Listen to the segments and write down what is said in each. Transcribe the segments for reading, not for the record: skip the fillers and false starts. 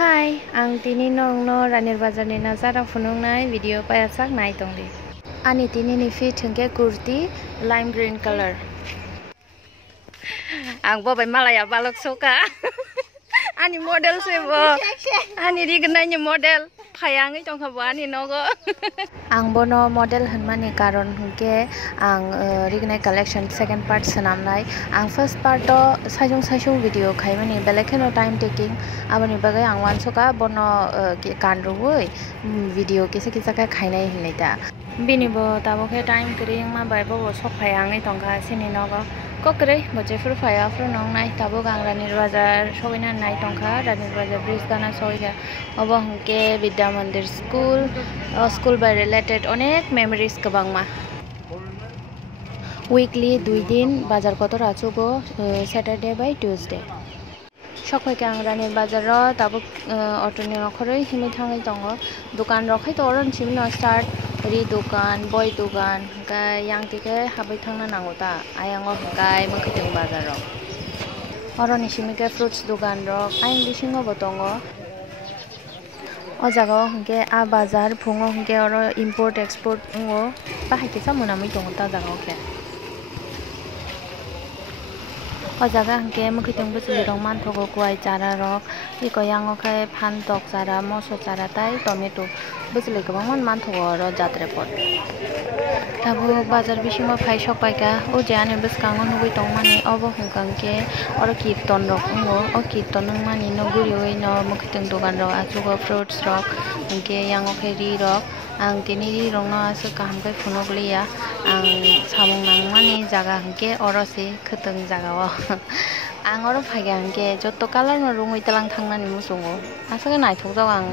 Hi, ang tini nongno Ranir Bazar ni Nazara funungnai video payasak nai tongdi. Ani tini ni fit hengke kurti lime green color. Ang bo bai malaya balok soka. Ani model sebo. Ani rignai ni model. Phayangai tongkhabo ani nogo. Ang bono model hanmani karon hengke ang rignai collection second part sanamnai. Ang first part to sajung video khaimani belekeno time taking aboni bagai ang wan soka bono kanroi video kisa ka khainai hinnaita. Bini bo tabo khe time kring ma bai bo sok phayangai tongkha sini nogo. Kokre boje fur phaya fur nong nai tabo gang Ranir Bazar soina nai tongkha Ranir Bazar bridge gana soiga obo hengke Vidya Mandir school by related onek memories kabangma. Weekly 2 din bazar kotor achugo Saturday by Tuesday. Shokhai ang Ranir Bazar ro tabo auto ni nokhoroi himi thangai tongo dukan rokhai to oron chimno start ri dukan boy dukan kai yang tike habai thangna nangota ayango kai mukhitung bazar ro oron ishimike fruits dukan ro aing bisingo botongo o jaga hingke a bazar phungo hingke oro import export ngo bahai kisa munamui tongo ta jaga ke o jaga hingke mukhitung bujuli rong manthogo kuai chara rok iko yango khai phan tok chara moso chara tai tomato bujuli gobangman manthogo oro jatrepot tabo bazar bisingo phai sokpaika o je ani bwskango nugui tongmani obo hungkangke oro kirton rok ngo o kirton nungmani noguri oi no mukhitung dogan rok achugo fruits rok hingke yango khai ri rok ang tini ri rong no asu kaham kai phunogliya ang samung nangmani jaga hingke oro si khutong jaga o ang oro phaiga hingke joto color no rungoi talang thangnani musongo asake naithokjak ang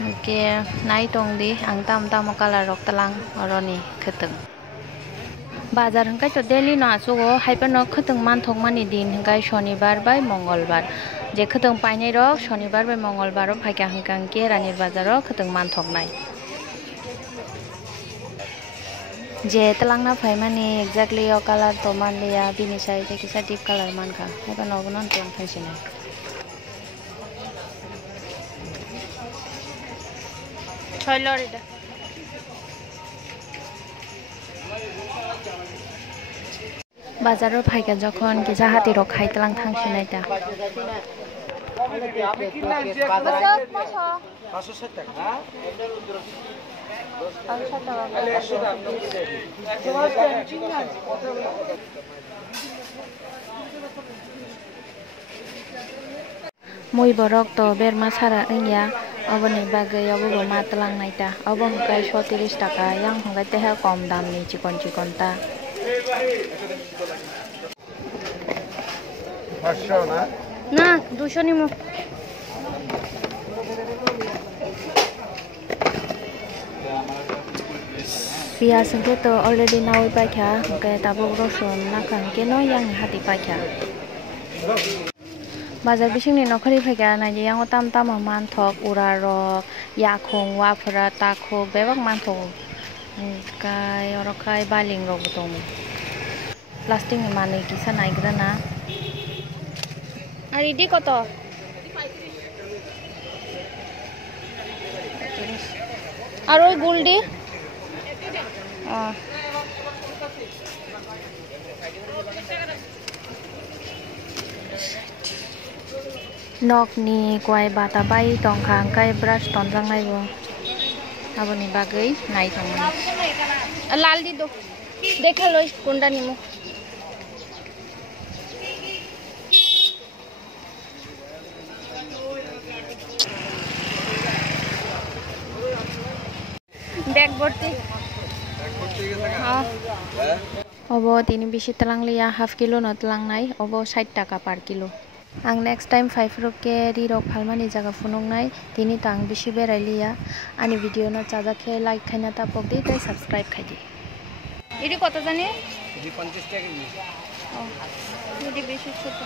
hingke nai tongdi ang tam color rok talang oro ni khutong bazar hingkai to daily no achugo haipa no khutong manthokmani din hingkai shonibar bai mongolbar je khutong painai rok shonibar bai mongolbar ro phaika hingkangke Ranir Bazar ro khutong manthoknai je talang na phaimani exactly o color to manliya bini sai te kisa deep color mankha haipa no bonon tong thansinai choilorida bazaro phaika jokhon kisa hati rok khai talang thangsinai ta Mui borok to berma sara engya oboni bagai obo ma talang naita obo hingkai 30 taka yang hingkai teha kom dam ni chikon ta na 200 ni mo Pia sengke to already nawi paikha hingkai tabo rosun nakang keno yang hati paikha bazar bisingni nokhari phaika naije yango tam manthok ura rok yakhong wafra takhok bebak manthok kai oro kai baling rok botong plastic ni manui kisa naigrana ari di koto আর ওই গুলডি nokni kuai bata bai tongkha kai brush tonjangnai bo aboni bagai nai thongmani lal di do dekhaloi konda nimu bag borti obo tini bisi talang liya half kilo no talang nai obo 60 taka per kilo ang next time 5 roke ri rok phalmani jaga funungnai tini tang bisi berai liya ani video no chajakhe like khaina ta pokdi tai subscribe khaidi idi কত জানি idi 50 টাকা KG idi বেশি ছোট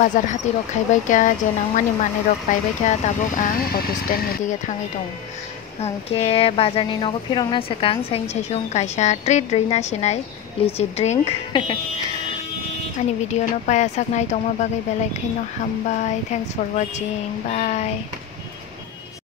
bazar hati rok khaibai kya je nangmani mani rok paibai kya tabok ang auto stand ni dige thangai tong angke bazar ni nogo phirongna sekang saing chaisung kaisa treat reina sinai lichi drink Ani video no paya saknai tongma bagai belai kheno hambai. Thanks for watching. Bye.